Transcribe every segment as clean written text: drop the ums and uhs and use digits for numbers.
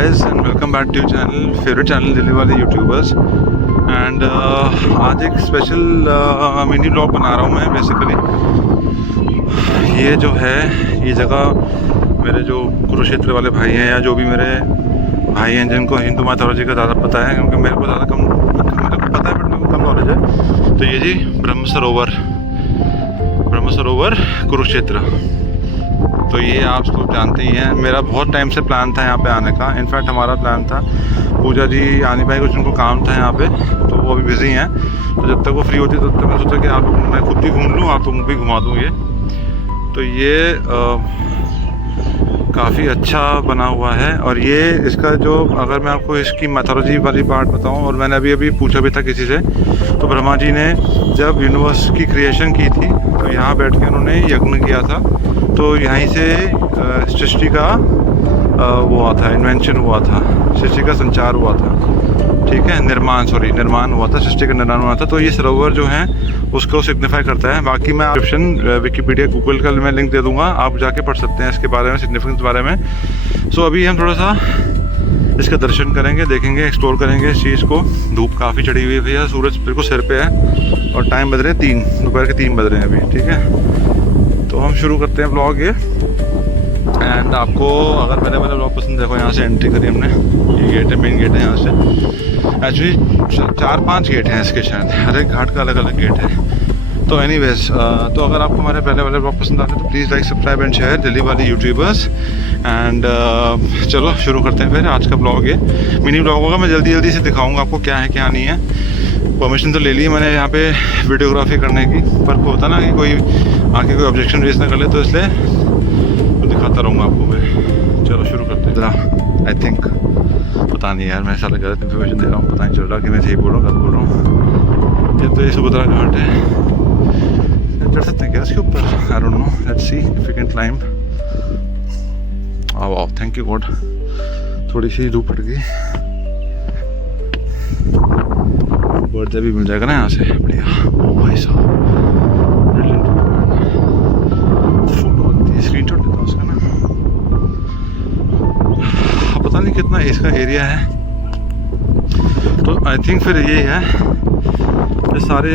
guys and welcome back to your channel, favorite channel Delhi वाले youtubers. And आज एक special mini blog बना रहा हूँ मैं। बेसिकली ये जो है ये जगह मेरे जो कुरुक्षेत्र वाले भाई हैं या जो भी मेरे भाई हैं जिनको हिंदू माइथोलॉजी का ज़्यादा पता है, क्योंकि मेरे को ज़्यादा कम मेरे को पता है बट मेरे को कम नॉलेज है। तो ये जी ब्रह्म सरोवर कुरुक्षेत्र, तो ये आप सब जानते ही हैं। मेरा बहुत टाइम से प्लान था यहाँ पे आने का। इनफैक्ट हमारा प्लान था, पूजा जी आने पाए, कुछ उनको काम था यहाँ पे, तो वो अभी बिज़ी हैं। तो जब तक वो फ्री होती तब तक मैं सोचा कि आप मैं खुद भी घूम लूँ, आप लोगों को भी घुमा दूँ। तो ये काफ़ी अच्छा बना हुआ है। और ये इसका जो, अगर मैं आपको इसकी मैथोलॉजी वाली पार्ट बताऊँ, और मैंने अभी पूछा भी था किसी से, तो ब्रह्मा जी ने जब यूनिवर्स की क्रिएशन की थी तो यहाँ बैठ के उन्होंने यज्ञ किया था। तो यहीं से सृष्टि का वो हुआ था, इन्वेंशन हुआ था, सृष्टि का संचार हुआ था, ठीक है, निर्माण हुआ था, सृष्टि का निर्माण हुआ था। तो ये सरोवर जो है उसको सिग्निफाई करता है। बाकी मैं डिस्क्रिप्शन विकिपीडिया गूगल का मैं लिंक दे दूंगा, आप जाके पढ़ सकते हैं इसके बारे में, सिग्निफिकेंस बारे में। सो अभी हम थोड़ा सा इसका दर्शन करेंगे, देखेंगे, एक्सप्लोर करेंगे इस चीज़ को। धूप काफ़ी चढ़ी हुई है भैया, सूरज बिल्कुल सिर पे है और टाइम बज रहे हैं 3, दोपहर के 3 बज रहे हैं अभी, ठीक है। तो हम शुरू करते हैं ब्लॉग ये। एंड आपको अगर मेरे ब्लॉग पसंद, देखो यहाँ से एंट्री करी हमने, ये गेट है, मेन गेट है। यहाँ से एक्चुअली 4-5 गेट हैं इसके, शायद हर एक घाट का अलग अलग गेट है। तो एनीवेज, तो अगर आपको हमारे पहले वाले ब्लॉग पसंद आते हैं तो please like, subscribe and share, Delhi वाले यूट्यूबर्स। एंड चलो शुरू करते हैं फिर आज का ब्लॉग। ये मिनी ब्लॉग होगा, मैं जल्दी से दिखाऊंगा आपको क्या है क्या नहीं है। परमिशन तो ले ली मैंने यहाँ पे वीडियोग्राफी करने की, पर होता ना कि कोई आके कोई ऑब्जेक्शन रेज ना कर ले, तो इसलिए तो दिखाता रहूँगा आपको मैं। चलो शुरू करते हैं। आई थिंक पता नहीं यार, मैं सारा गलत इन्फॉर्मेशन दे रहा हूँ, पता नहीं चल रहा कि मैं सही बोल रहा हूँ, गलत बोल रहा हूँ। ये तो ये सुभद्रा घाट है, चढ़ सकते हैं क्या इसके ऊपर? I don't know, let's see if we can climb. Wow, thank you God, थोड़ी सी धूप हट गई, बर्थ भी मिल जाएगा ना यहाँ से, बढ़िया। ओ भाई साहब, फोटो बनती है, स्क्रीन शॉट लेता हूँ उसका ना। पता नहीं कितना इसका एरिया है, तो आई थिंक फिर यही है, ये सारे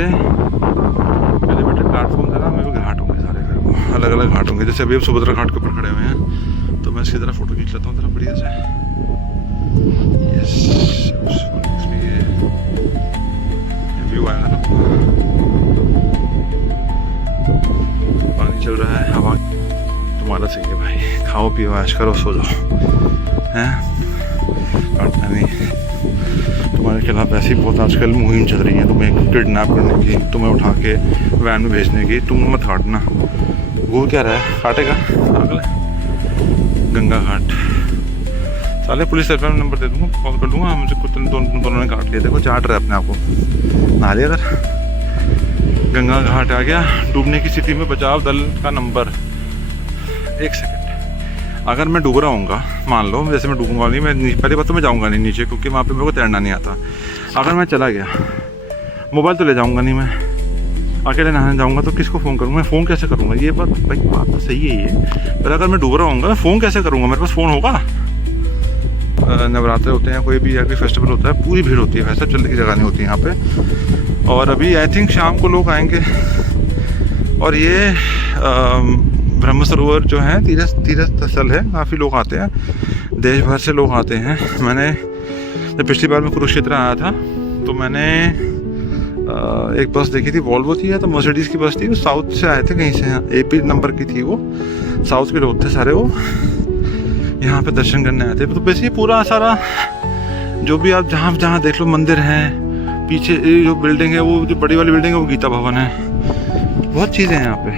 एलिवेटेड प्लेटफॉर्म है ना, मेरे को घाट होंगे सारे, फिर वो अलग अलग घाट होंगे। जैसे अभी हम सुभद्रा घाट के ऊपर खड़े हुए हैं, तो मैं इसकी तरह फ़ोटो खींच लेता हूँ जरा बढ़िया से। यस, व्यू आएगा ना, पानी चल रहा है, हवा तुम्हारा सही है भाई, खाओ पियो ऐश करो, सो जाओ, हैं? काटना नहीं। तुम्हारे खिलाफ ऐसी बहुत आजकल मुहिम चल रही है, तुम्हें किडनैप करने की, तुम्हें उठा के वैन में भेजने की, तुम मत काटना। घूर क्या रहा है, काटेगा पागल है। गंगा घाट, साले पुलिस हेल्पलाइन नंबर दे दूँगा, कॉल कर दूँगा, मुझे कुछ दोनों ने काट लिया, देखो चाट रहे अपने आप को, नहा लिया अगर। गंगा घाट आ गया। डूबने की स्थिति में बचाव दल का नंबर, 1 सेकंड। अगर मैं डूब रहा हूँगा, मान लो जैसे मैं डूबूंगा नहीं, मैं पहली बात तो मैं जाऊँगा नहीं नीचे, क्योंकि वहाँ पे मेरे को तैरना नहीं आता। अगर मैं चला गया, मोबाइल तो ले जाऊँगा नहीं, मैं अकेले नहाने जाऊँगा तो किसको फ़ोन करूँगा? मैं फ़ोन कैसे करूँगा? ये बात तो सही है ये, पर अगर मैं डूब रहा हूँगा, मैं फ़ोन कैसे करूँगा? मेरे पास फ़ोन होगा? नवरात्रे होते हैं, कोई भी या कोई फेस्टिवल होता है, पूरी भीड़ होती है, वैसे चलने की जगह नहीं होती यहाँ पे। और अभी आई थिंक शाम को लोग आएंगे। और ये ब्रह्म सरोवर जो है तीर्थ स्थल है, काफ़ी लोग आते हैं, देश भर से लोग आते हैं। मैंने जब पिछली बार मैं कुरुक्षेत्र आया था तो मैंने एक बस देखी थी, वॉल्वो थी या तो मर्सिडीज़ की बस थी, वो साउथ से आए थे कहीं से, AP नंबर की थी वो, साउथ के लोग थे सारे, वो यहाँ पे दर्शन करने आए थे। तो बेसिकली पूरा सारा जो भी आप जहाँ देख लो मंदिर हैं, पीछे जो बिल्डिंग है, वो जो बड़ी वाली बिल्डिंग है वो गीता भवन है, बहुत चीज़ें हैं यहाँ पे।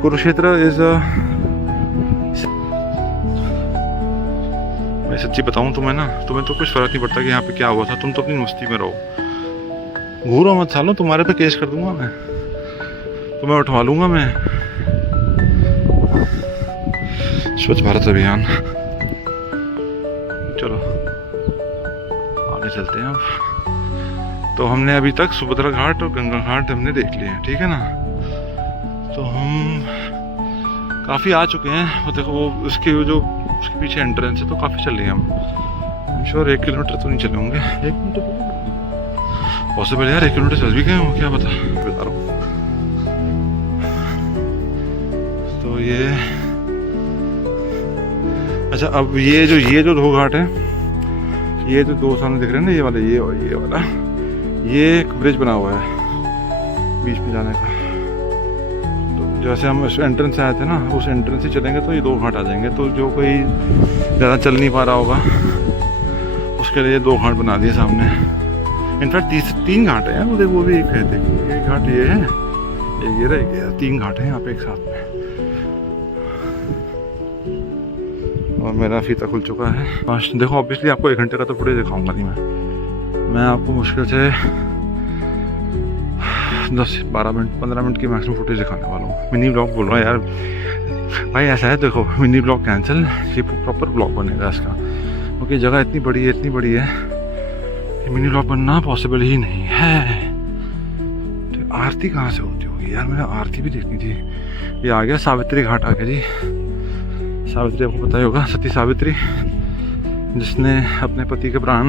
कुरुक्षेत्र इज मैं सच्ची बताऊँ तुम्हें ना, तुम्हें तो कुछ फर्क नहीं पड़ता कि यहाँ पे क्या हुआ था, तुम तो अपनी मस्ती में रहो, घूरो मत सालो, तुम्हारे पे केस कर दूंगा मैं, तुम्हें उठवा लूंगा मैं। स्वच्छ भारत अभियान, चलो आगे चलते हैं अब। तो हमने अभी तक सुभद्रा घाट और गंगा घाट हमने देख लिए हैं, ठीक है ना। तो हम काफ़ी आ चुके हैं। वो देखो वो उसके जो उसके पीछे एंट्रेंस है तो काफ़ी चल लिए हम। श्योर 1 किलोमीटर तो नहीं चले होंगे। 1 किलोमीटर पॉसिबल यार, 1 किलोमीटर चल भी गए हो क्या पता, बता रहा हूँ। तो ये अच्छा, अब ये जो 2 घाट है, ये जो 2 सामने दिख रहे हैं ना, ये वाला ये और ये वाला, ये एक ब्रिज बना हुआ है बीच में जाने का। तो जैसे हम उस एंट्रेंस से आए थे ना, उस एंट्रेंस से चलेंगे तो ये 2 घाट आ जाएंगे। तो जो कोई ज़्यादा चल नहीं पा रहा होगा उसके लिए 2 घाट बना दिए सामने। इनफैक्ट 3 घाट है वो, वो भी एक है, देखो एक घाट ये है, एक ये रह गया, 3 घाट हैं यहाँ पे एक साथ में। और मेरा फीता खुल चुका है। देखो ऑब्वियसली आपको 1 घंटे का तो फुटेज दिखाऊंगा नहीं मैं आपको मुश्किल से 10-12 मिनट 15 मिनट की मैक्सिमम फुटेज दिखाने वाला हूँ। मिनी ब्लॉग बोल रहा है यार भाई, ऐसा है देखो, मिनी ब्लॉग कैंसिल, ये प्रॉपर ब्लॉग बनेगा इसका, क्योंकि जगह इतनी बड़ी है कि मिनी ब्लॉग बनना पॉसिबल ही नहीं है। तो आरती कहाँ से होती होगी यार, मुझे आरती भी देखनी थी। ये आ गया सावित्री घाट आ गया जी। सावित्री आपको पता ही होगा, सती सावित्री, जिसने अपने पति के प्राण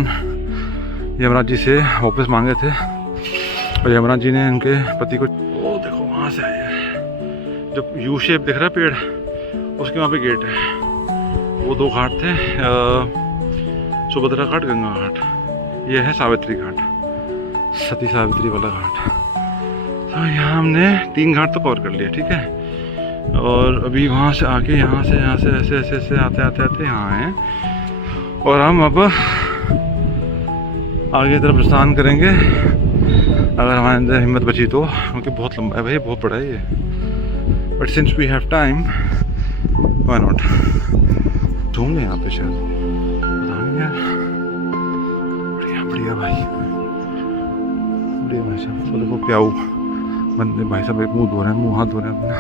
यमराज जी से वापस मांगे थे और यमराज जी ने उनके पति को, वो देखो वहाँ से आए हैं, जब यू शेप दिख रहा है पेड़, उसके वहाँ पे गेट है। वो 2 घाट थे, सुभद्रा घाट, गंगा घाट। ये है सावित्री घाट, सती सावित्री वाला घाट। तो यहाँ हमने 3 घाट तो कवर कर लिया, ठीक है। और अभी वहाँ से आके यहाँ से ऐसे आते यहाँ हैं, और हम अब आगे की तरफ प्रस्थान करेंगे अगर हमारे अंदर हिम्मत बची तो, क्योंकि बहुत लंबा है भाई, बहुत बड़ा है ये। But since we have time, why not. ढूंढे यहाँ पे शायद, पता नहीं यार। बढ़िया भाई, बढ़िया भाई साहब। तो देखो प्याऊ बंदे भाई साहब एक मुँह धो रहे हैं, मुँह हाथ धो रहे हैं अपना।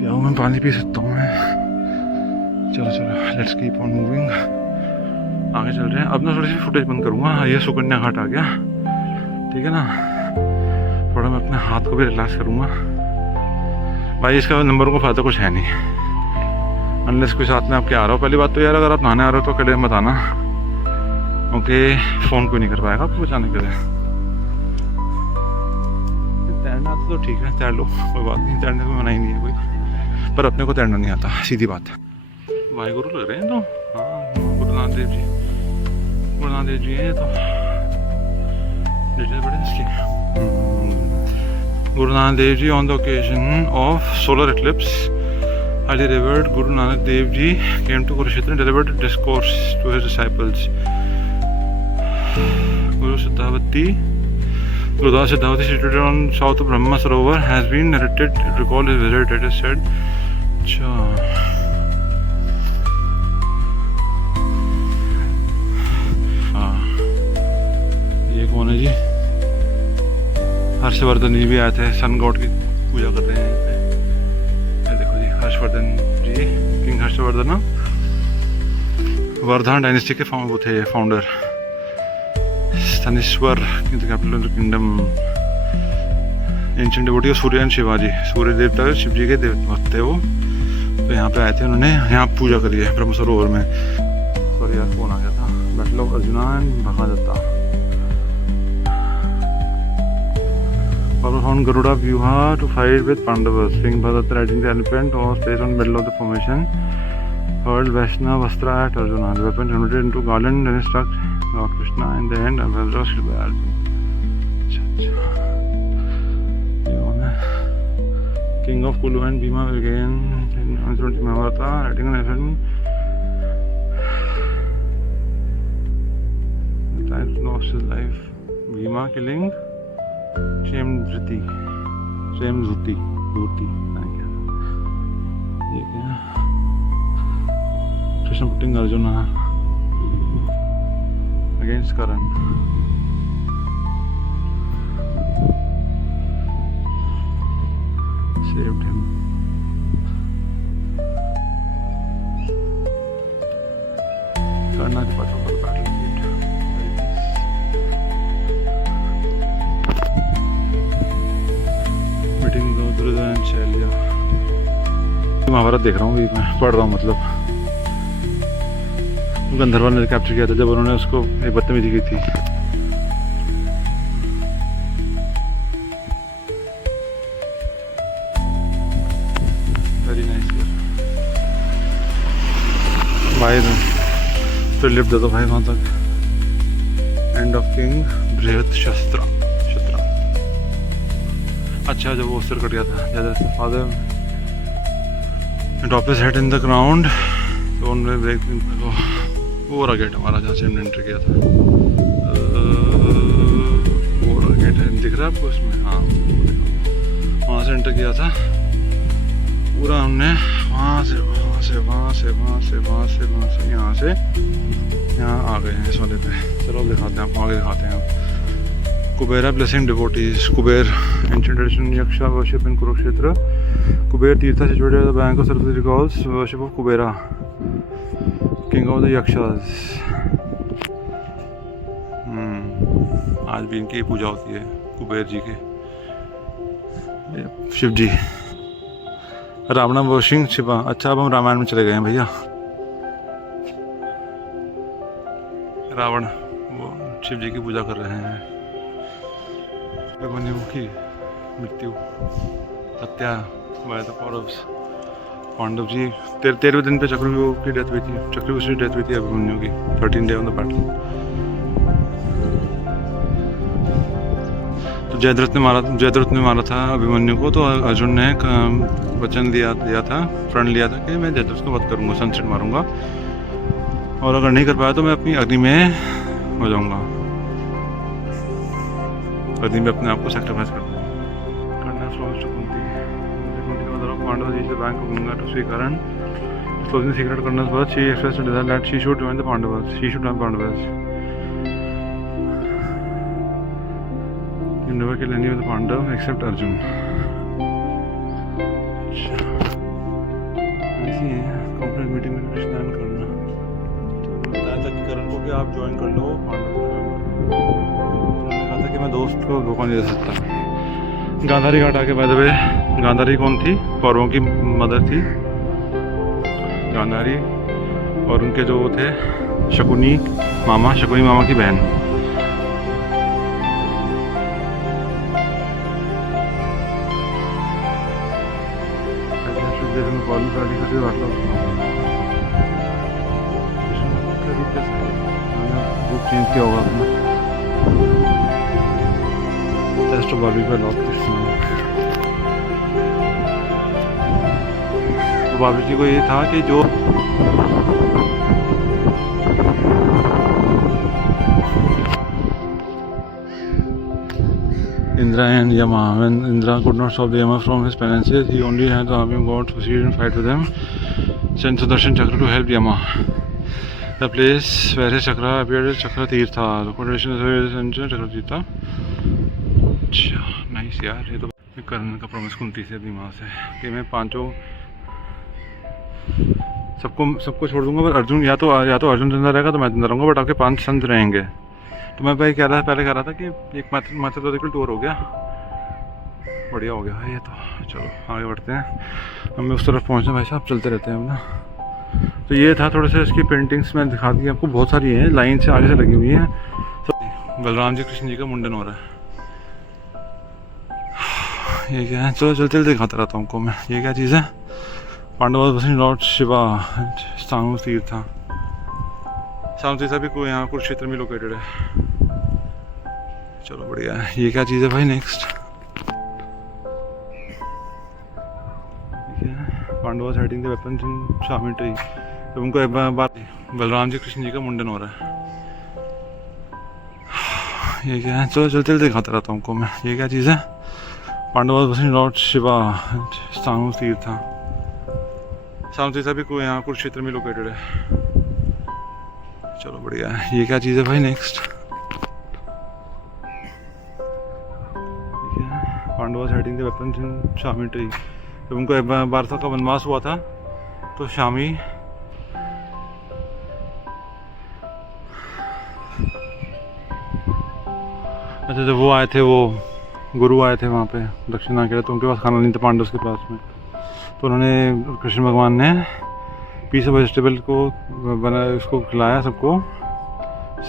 प्याऊ में पानी पी सकता हूँ मैं। चलो लेट्स कीप ऑन मूविंग, आगे चल रहे हैं। अब ना थोड़ी सी फुटेज बंद करूँगा। ये सुकन्या घाट आ गया, ठीक है ना। थोड़ा मैं अपने हाथ को भी रिलैक्स करूँगा भाई। इसका नंबरों का फ़ायदा कुछ है नहीं, अनलेस कोई साथ में आपके आ रहा हो। पहली बात तो यार, अगर आप नहाने आ रहे हो तो अकेले मत आना, क्योंकि फ़ोन कोई नहीं कर पाएगा आपको बचाने के लिए। तैरना आता तो ठीक है, तैर लो, कोई बात नहीं, तैरने को मना ही नहीं है कोई, पर अपने को तैरना नहीं आता, सीधी बात। वाहिगुरु लग रहे हैं तो, हाँ गुरु नानक देव जी हैं तो, डिटेल बड़े इसकी। Guru Nanak Dev Ji, on the occasion of solar eclipse, highly revered Guru Nanak Dev Ji came to Kurukshetra and delivered a discourse to his disciples. Gurudas Siddhavati, situated on south of Brahma Sarovar, has been narrated to recall his visit. It is said, ये कौन है जी? हर्षवर्धन जी भी आए थे, sun god की पूजा कर रहे हैं। ये देखो जी, हर्षवर्धन जी, किंग हर्षवर्धन ना, वर्धन डायनेस्टी के वो थे founder. Thaneshwar capital kingdom, ancient devotee of Surya and Shivaji, Surya देवता शिव जी के देवता थे वो। तो यहाँ पे आए थे, उन्होंने यहाँ पूजा करी है ब्रह्म सरोवर में। सॉरी यार, फोन आ गया था। Battle of Arjuna and Bhagadatta. On Garuda Vyuha to fight with Pandavas. King Bhadrata riding the elephant was placed on the middle of the formation. Hurled Vaishnav Astra at Arjuna. The weapon converted into garland and struck Lord Krishna in the end and was rushed by Arjuna. King of Kulu and Bhima again in 120 Mahabharata riding an elephant. The Titan lost his life. Bhima killing Shemdhuti, ये क्या? Krishna putting Arjuna against Karan. Saved him. Karna is part of the battlefield. Meeting Durga and Shailya. Mahabharat देख रहा हूँ अभी मैं, पढ़ रहा हूँ मतलब। गंधर्व ने कैप्चर किया था जब उन्होंने उसको एक बदतमीजी की थी। वेरी नाइस भाई, फिर लिफ्ट दे दो भाई वहाँ तक। एंड ऑफ किंग बृहत शस्त्र। अच्छा जब वो सिर कट गया था, जैसे father drop his head in the ground, तो उन्होंने ब्रेक वो रहा गेट हमारा जहाँ से हमने एंटर किया था। वो रहा गेट है, दिख रहा है आपको इसमें? हाँ, वहाँ से एंटर किया था पूरा हमने, वहाँ से यहाँ आ गए हैं इस वाले पे। चलो दिखाते हैं आपको, आगे दिखाते हैं। Kubera blessing devotees. Kuber ancient tradition Yaksha worship in Kurukshetra. Kuber Tirtha situated at the bank of Saraswati recalls worship of Kubera king of the Yakshas. आज भी इनकी पूजा होती है, कुबेर जी के। शिव जी। रावण वर्शिंग शिवा। अच्छा अब हम रामायण में चले गए हैं भैया। रावण वो शिव जी की पूजा कर रहे हैं। अभिमन्यु की मृत्यु, हत्या बाय द कौरव्स। पांडव जी 13वें दिन पे चक्रव्यूह की डेथ हुई थी, चक्रव्यूह की डेथ हुई थी अभिमन्यु की। 13 डे ऑन द बैटल। तो जयद्रथ ने मारा था अभिमन्यु को। तो अर्जुन ने वचन दिया था, प्रण लिया था कि मैं जयद्रथ को वध करूंगा, सनसेट मारूंगा, और अगर नहीं कर पाया तो मैं अपनी अग्नि में हो जाऊंगा, अग्नि में अपने आप को सेक्रीफाइस कर दूंगा। पांडव जी से bank of Ganga to Srikaran, disclosing the secret of Karna's birth, she expressed a desire that she should join the Pandavas. You never kill any of the Pandavas except Arjun. ऐसी है corporate meeting में स्नान करना। तो बताया था कि करण को कि आप ज्वाइन कर लो पांडव को। उन्होंने कहा था कि मैं दोस्त को धोखा नहीं दे सकता। गांधारी घाट आके बाय द वे, गांधारी कौन थी? कौरवों की मदर थी गांधारी, और उनके जो थे शकुनी मामा की बहन। चेंज किया होगा अपना टेस्ट बॉबी पे लॉक। तो बाबू जी को ये था कि जो Indra and Yama. When Indra could not stop the Yama from his penances, he only had the army of gods to proceed and fight with them. Sent Sudarshan Chakra to help Yama. The place where his chakra appeared is Chakra Tirtha. The quotation is Chakra Tirtha. अच्छा nice यार, ये तो करने का promise Kunti से दिमाग से कि मैं पांचों सबको छोड़ दूंगा, पर अर्जुन या तो अर्जुन जिंदा रहेगा तो मैं जिंदा रहूँगा, बट आपके 5 संत रहेंगे। तो मैं भाई पहले कह रहा था कि एक मैथोलॉजिकल टूर हो गया, बढ़िया हो गया ये तो। चलो आगे बढ़ते हैं, हमें उस तरफ पहुँचना भाई साहब, चलते रहते हैं हम ना। तो ये था थोड़े से इसकी पेंटिंग्स मैं दिखा दी आपको, बहुत सारी हैं, लाइन से आगे से लगी हुई हैं। बलराम जी कृष्ण जी का मुंडन हो रहा है। ये क्या है? चलो चलते दिखाता रहता हूँ आपको मैं। ये क्या चीज़ है? पांडव लॉर्ड शिवा सांगू तीर्था। सांगू तीर्था भी कोई यहाँ कुरुक्षेत्र में लोकेटेड है। चलो बढ़िया है। ये क्या चीज़ है भाई? Next Pandav hiding the weapons in Shami tree. तो उनको बलराम जी कृष्ण जी का मुंडन हो रहा है। ये क्या है? चलो चलते दिखाता रहता हूँ आपको मैं। ये क्या चीज़ है? पांडव लॉर्ड शिवा सांगू तीर्था। सांगू तीर्था भी कोई यहाँ कुरुक्षेत्र में लोकेटेड है। चलो बढ़िया है। ये क्या चीज़ है भाई? Next Pandav hiding the weapons in Shami tree. जब उनको 12 साल का वनवास हुआ था तो शामी अच्छा जब वो आए थे, वो गुरु आए थे वहाँ पे दक्षिणा के लिए, तो उनके पास खाना नहीं था पांडव के पास में। तो उन्होंने कृष्ण भगवान ने पीस ऑफ वेजिटेबल को बना, उसको खिलाया सबको,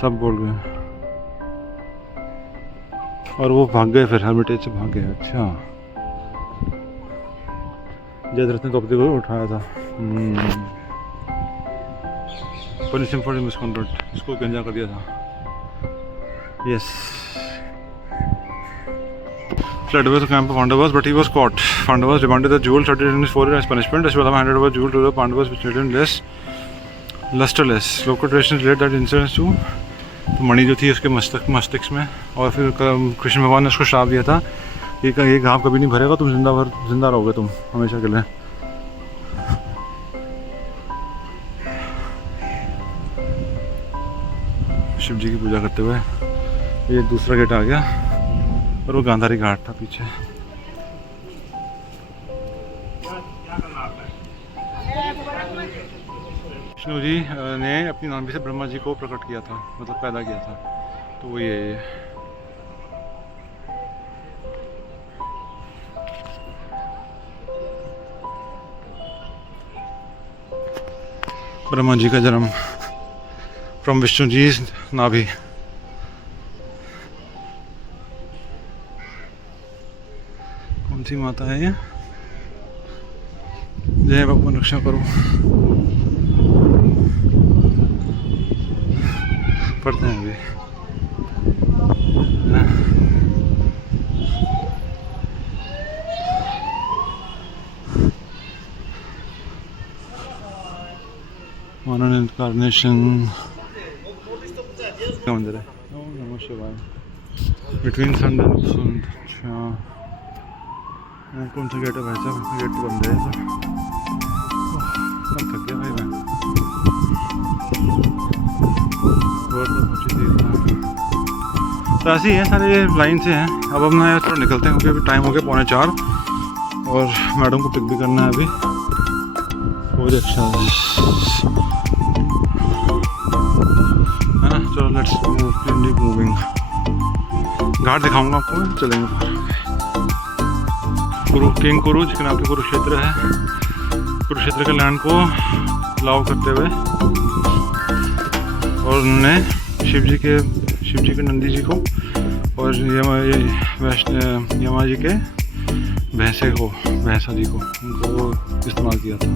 सब बोल गए और वो भाग गए, फिर हर्मिटेज से भाग गए। अच्छा, जयद्रथ ने द्रौपदी को उठाया था। पनिशमेंट फॉर मिसकंडक्ट, इसको गंजा कर दिया था। Yes, fled away the camp of Pandavas, but he was caught. Pandavas demanded the jewel studded in his forehead as punishment. Ashwatthama handed over jewel to the Pandavas, which made him less lusterless. Local traditions relate that incident to तो मणि जो थी उसके मस्तिष्क में, और फिर कृष्ण भगवान ने उसको श्राप दिया था, ये घाव कभी नहीं भरेगा, तुम जिंदा रहोगे तुम हमेशा के लिए। शिव जी की पूजा करते हुए ये दूसरा गेट आ गया, और वो गांधारी घाट था पीछे। विष्णु जी ने अपनी नाभि से ब्रह्मा जी को प्रकट किया था, मतलब पैदा किया था, तो वो ये ब्रह्मा जी का जन्म फ्रॉम विष्णु जी नाभि। कौन सी माता है ये? जय भगवान रक्षा करो। पढ़ते हैं अभी। मानन इनकार्नेशन का मंदिर है। ओम नमः शिवाय। बिटवीन संड एंड सुंद। अच्छा, कौन सा गेट है भाई साहब? गेट बंद है सर। थक गया भाई मैं। तो ऐसे ही है, सारे लाइन से हैं। अब हम ना थोड़ा निकलते हैं, क्योंकि अभी टाइम हो गया 3:45, और मैडम को पिक भी करना है अभी। बहुत अच्छा है ना। चलो लेट्स मूविंग। घाट दिखाऊंगा आपको, चलेंगे किंग कुरु, जिसके नाम पे कुरुक्षेत्र है। कुरुक्षेत्र के लैंड को लाव करते हुए, और उन्होंने शिव जी के नंदी जी को और यमा जी के भैंसा जी को, उनको इस्तेमाल किया था।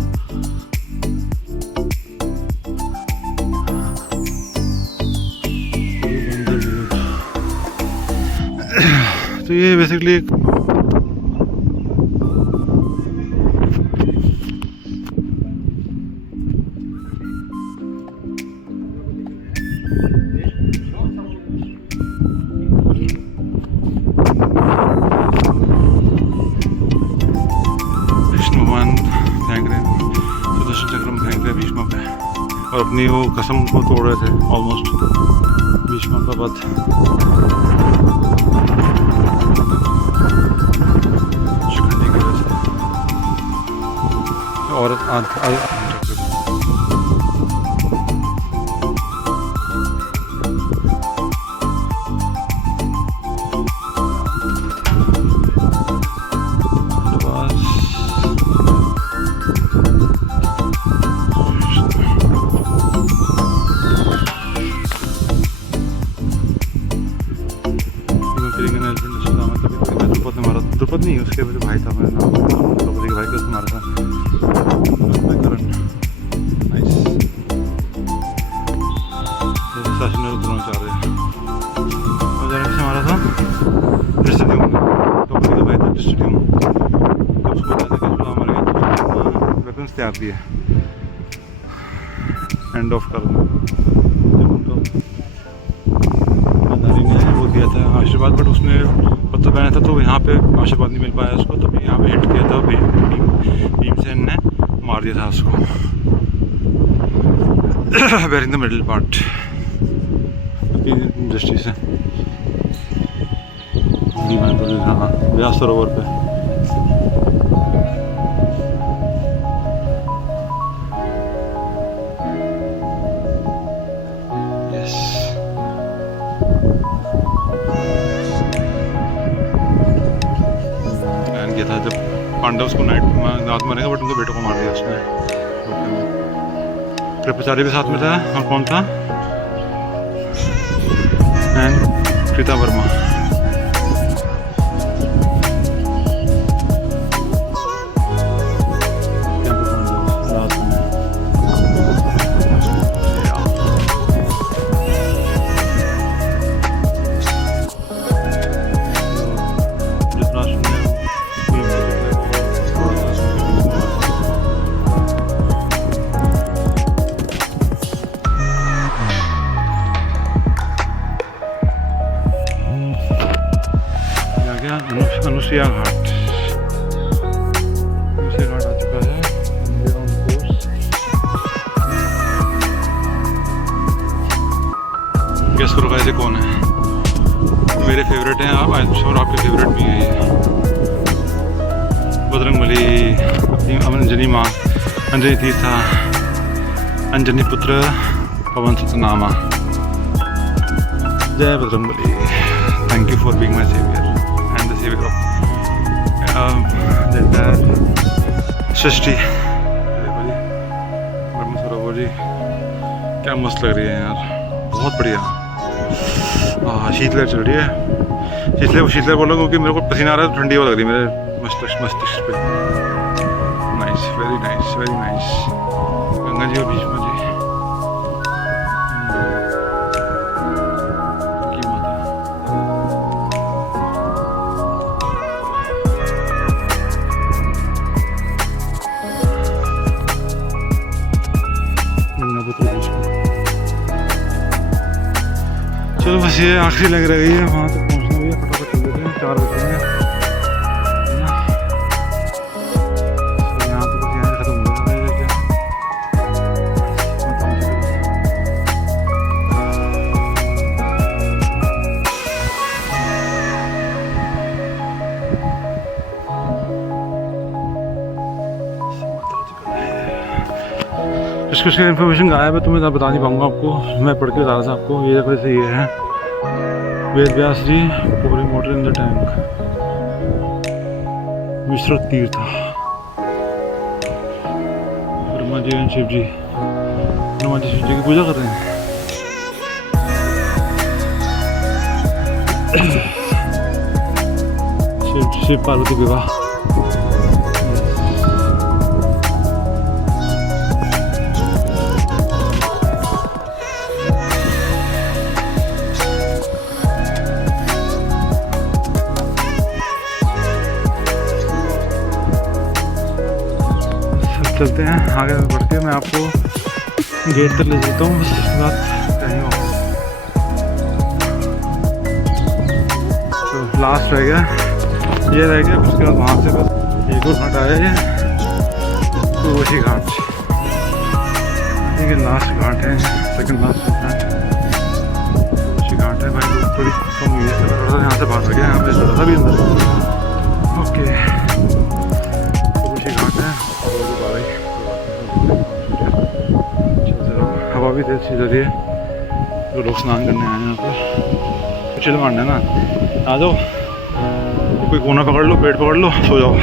तो ये बेसिकली एक और अपनी वो कसम को तोड़ रहे थे ऑलमोस्ट भीष्म का वध। शिखंडी की वजह से और द्रुपद नहीं, उसके वजह भाई था, मेरा नाम द्रौपदी के भाई का मारा था करण। नाइस। शासन द्रोणाचार्य से मारा था धृष्टद्युम्न, द्रौपदी का भाई था धृष्टद्युम्न। जब उसको पता था कि जुला मर गया, तो वेपन्स त्याग दिए, एंड ऑफ कर जब उनको गांधारी ने वो दिया था आशीर्वाद, बट उसने पत्थर पहना था, तो यहाँ पे आशीर्वाद नहीं मिल पाया उसको, तो यहाँ पे हिट किया था भीमसेन ने, मार दिया था उसको बेरिंग द मिडिल पार्ट की दृष्टि से। हाँ, व्यास सरोवर पे। बंदा उसको रात मारेगा, बट उनके बेटे को मार दिया उसने। कृपाचार्य भी साथ में था, और कौन था, एंड प्रीता वर्मा। अनुसुईया घाट, अनुसुईया घाट आ चुका है। गेस करो गाइस ये कौन है? मेरे फेवरेट हैं आप, आई एम श्योर आपके फेवरेट भी हैं। बजरंगबली, अपनी अंजनी माँ, अंजनी तीर्था, अंजनी पुत्र पवन सतनामा। जय Bajrangbali, thank you for being my saviour and the saviour of सृष्टि। ब्रह्म सरोवर जी क्या मस्त लग रही है यार, बहुत बढ़िया। शीतलहर चल रही है, शीतलहर बोलो क्योंकि मेरे को पसीना आ रहा है, तो ठंडी हवा लग रही है मेरे मस्तिष्क पे। Nice, very nice, very nice. Ganga ji और भीष्मा जी की माता। चलो बस ये आखिरी लग रही है, वहाँ तक पहुँचना भी है, फटाफट चल देते हैं, 4 बज रहे हैं ना। तो यहाँ पे बस यहाँ खत्म हो गया क्या? कुछ इन्फॉर्मेशन गायब है तो मैं बता नहीं पाऊँगा आपको, मैं पढ़ के बता रहा था आपको। ये देखो जैसे ये है Ved Vyas ji pouring water in the tank, Vishrut Tirth, Brahma ji and Shiv ji, Brahma ji Shiv ji की पूजा कर रहे हैं। शिव पार्वती विवाह। चलते हैं आगे बढ़ के, मैं आपको गेट तक ले जाता हूँ, बस इसके बाद कहीं हो। तो लास्ट रह गया, ये रह गया, उसके बाद वहाँ से बस एक और घाट आया है, उर्वशी घाट। ठीक है, लास्ट घाट है, सेकंड लास्ट घाट उर्वशी घाट है। भाई लोग थोड़ी कम हुई है, थोड़ा सा यहाँ से बाहर आ गया, यहाँ पे थोड़ा सा भी अंदर। ओके, उर्वशी घाट है, हवा भी तेज चल रही है, तो लोग स्नान करने आए हैं यहाँ पर। चिल मारना है ना, आ जाओ, कोई कोना पकड़ लो, पेट पकड़ लो, सो जाओ,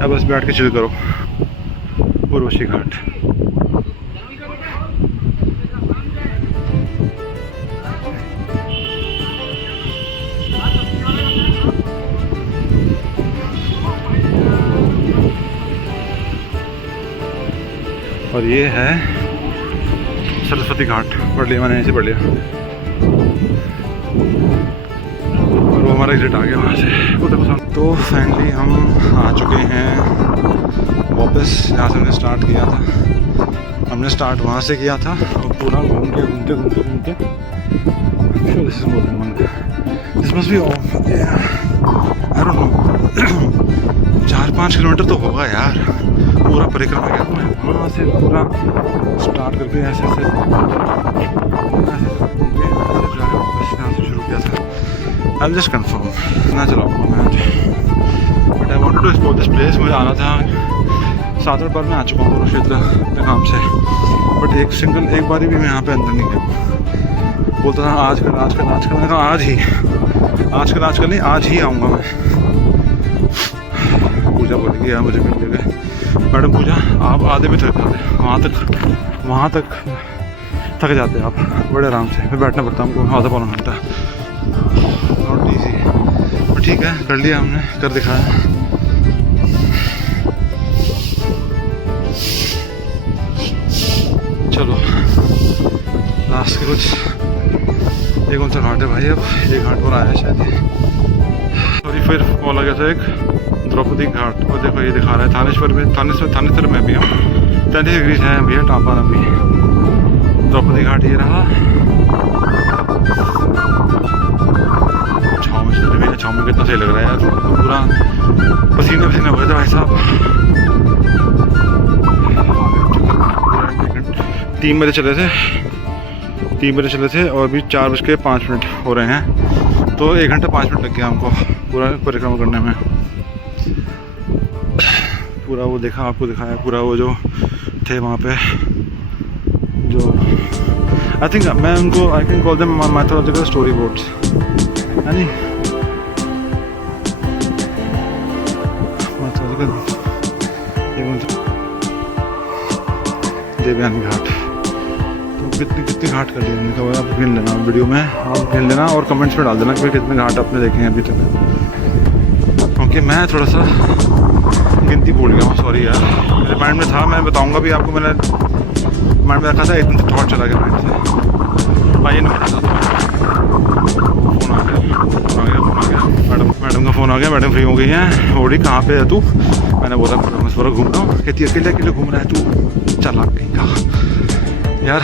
या बस बैठ के चिल करो। उर्वशी घाट। और ये है सरस्वती घाट, पढ़ लिया मैंने, ऐसे पढ़ लिया। और वो हमारा एग्जिट आ गया वहाँ से। तो फाइनली हम आ चुके हैं वापस जहाँ से हमने स्टार्ट किया था। हमने स्टार्ट वहाँ से किया था और पूरा घूम के घूमते घूमते घूमते this is more than 1 this must be I don't know 4-5 kilometre तो होगा यार, पूरा परिक्रमा किया था मैं वहाँ से, पूरा स्टार्ट करके ऐसे ऐसे वापस यहाँ से शुरू किया था। आई जस्ट कन्फर्म ना चलाऊँगा मैं आज, but I wanted to explore this place. मुझे आना था 7-8 बार मैं आ चुका हूँ कुरुक्षेत्र अपने काम से, बट एक बारी भी मैं यहाँ पे अंदर नहीं गया। बोलता था आज कल मैंने कहा आज कल नहीं, आज ही आऊँगा मैं। पूजा बोलेगी यार मुझे मिल गए। मैडम पूजा आप आधे भी थक जाते, वहाँ तक थक जाते हैं आप बड़े आराम से, फिर बैठना पड़ता है हमको आधा पौना घंटा, नॉट ईजी। तो ठीक है, कर लिया हमने, कर दिखाया। चलो लास्ट के कुछ एक उनसे घाट है भाई, अब एक घाट पर आया शायद ये, सॉरी फिर कॉल आ गया था एक द्रौपदी घाट। और देखो ये दिखा रहा है थानेश्वर में भी हम 30 डिग्री है भैया टापान अभी। द्रौपदी घाट ये रहा, छाँव में चल रहे भैया, छाँव में कितना सही लग रहा है यार, पूरा पसीने हो गए थे भाई साहब। 3 बजे चले थे और अभी 4:05 हो रहे हैं, तो 1 घंटा 5 मिनट लग गया हमको पूरा परिक्रमा करने में। पूरा वो देखा, आपको दिखाया पूरा वो जो थे वहाँ पे, जो आई थिंक मैं उनको I can call them mythological story boards, है नी, माइथोलॉजिकल देवयानी घाट। तो कितने घाट कर लिए हमने, तो आप गिन लेना वीडियो में, आप गिन लेना और कमेंट्स में डाल देना कि कितने घाट आपने देखे हैं अभी तक। क्योंकि मैं थोड़ा सा गिनती भूल गया हूँ, सॉरी यार, मेरे माइंड में था, मैं बताऊँगा भी आपको, मैंने माइंड में रखा था, एकदम से थॉट चला गया माइंड से। भाई ने बताया फ़ोन आ गया, मैडम का फ़ोन आ गया, मैडम फ्री हो गई हैं। बोली कहाँ पे है तू? मैंने बोला मैं थोड़ा घूम रहा हूँ। कहती अकेले घूम रहा है तू, चला कहीं का यार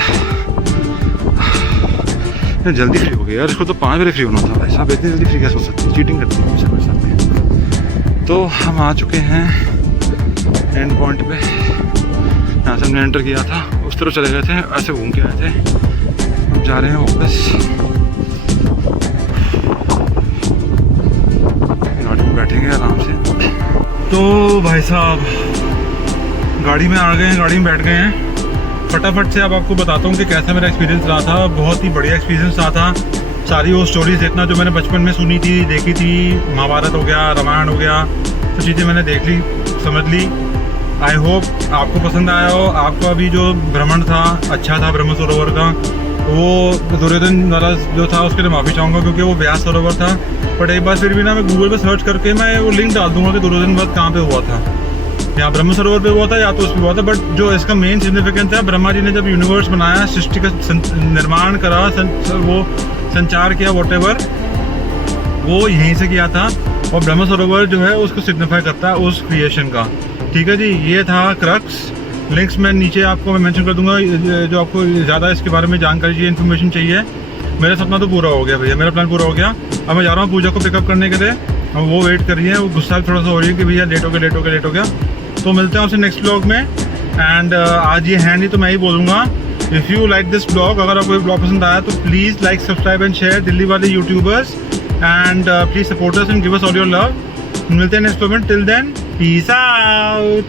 जल्दी फ्री हो गया यार, इसको तो 5 बजे फ्री होना था भाई साहब, इतनी जल्दी फ्री कैसे हो सकती है, चीटिंग करती है हमेशा मेरे साथ। तो हम आ चुके हैं एंड पॉइंट पे, यहाँ से हमने एंटर किया था, उस तरफ चले गए थे, ऐसे घूम के आए थे, हम जा रहे हैं वापस। गाड़ी में बैठेंगे आराम से। तो भाई साहब गाड़ी में आ गए हैं, गाड़ी में बैठ गए हैं। फटाफट से अब आपको बताता हूँ कि कैसा मेरा एक्सपीरियंस रहा था। बहुत ही बढ़िया एक्सपीरियंस रहा था। सारी वो स्टोरीज इतना जो मैंने बचपन में सुनी थी, देखी थी, महाभारत हो गया, रामायण हो गया, सब चीज़ें मैंने देख ली, समझ ली। आई होप आपको पसंद आया हो। आपका भी जो भ्रमण था अच्छा था ब्रह्म सरोवर का। वो दुर्योधन वाला जो था उसके लिए माफ़ी चाहूँगा क्योंकि वो व्यास सरोवर था। बट एक बार फिर भी ना मैं गूगल पे सर्च करके मैं वो लिंक डाल दूँगा कि दुर्योधन वध कहाँ पे हुआ था, या ब्रह्म सरोवर पे हुआ था या तो उस पर हुआ था। बट जो इसका मेन सिग्निफिकेंस है, ब्रह्मा जी ने जब यूनिवर्स बनाया, सृष्टि का निर्माण करा, वो संचार किया, वॉटेवर, वो यहीं से किया था। और ब्रह्म सरोवर जो है उसको सिग्निफाई करता है उस क्रिएशन का। ठीक है जी, ये था क्रक्स। लिंक्स मैं नीचे आपको मैं मेंशन कर दूंगा, जो आपको ज़्यादा इसके बारे में जानकारी चाहिए, इन्फॉर्मेशन चाहिए। मेरा सपना तो पूरा हो गया भैया, मेरा प्लान पूरा हो गया। अब मैं जा रहा हूँ पूजा को पिकअप करने के लिए, वो वेट कर रही है, वो गुस्सा थोड़ा सा हो रही है कि भैया लेट हो गया। तो मिलते हैं आपसे नेक्स्ट ब्लॉग में। एंड आज ये है नहीं तो मैं ही बोलूँगा, if you like this blog, अगर आपको ये ब्लॉग पसंद आया तो please like, subscribe and share, Delhi वाले youtubers, and please support us and give us all your love. मिलते हैं नेक्स्ट ब्लॉग में, टिल देन पीस आउट।